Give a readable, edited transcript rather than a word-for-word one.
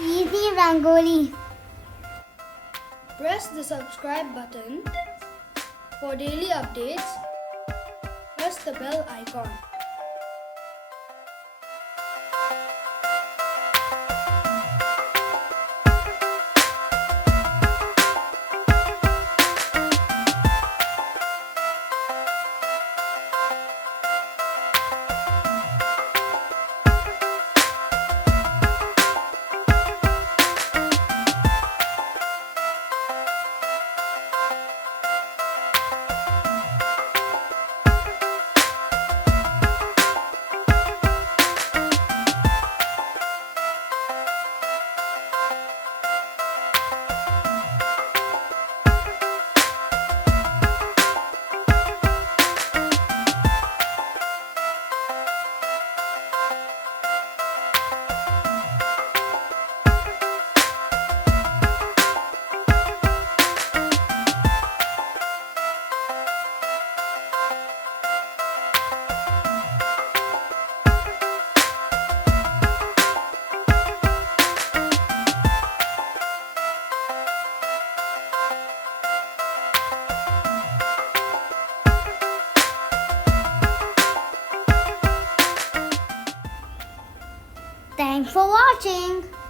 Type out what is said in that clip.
Easy Rangoli. Press the subscribe button for daily updates. Press the bell icon. Thanks for watching.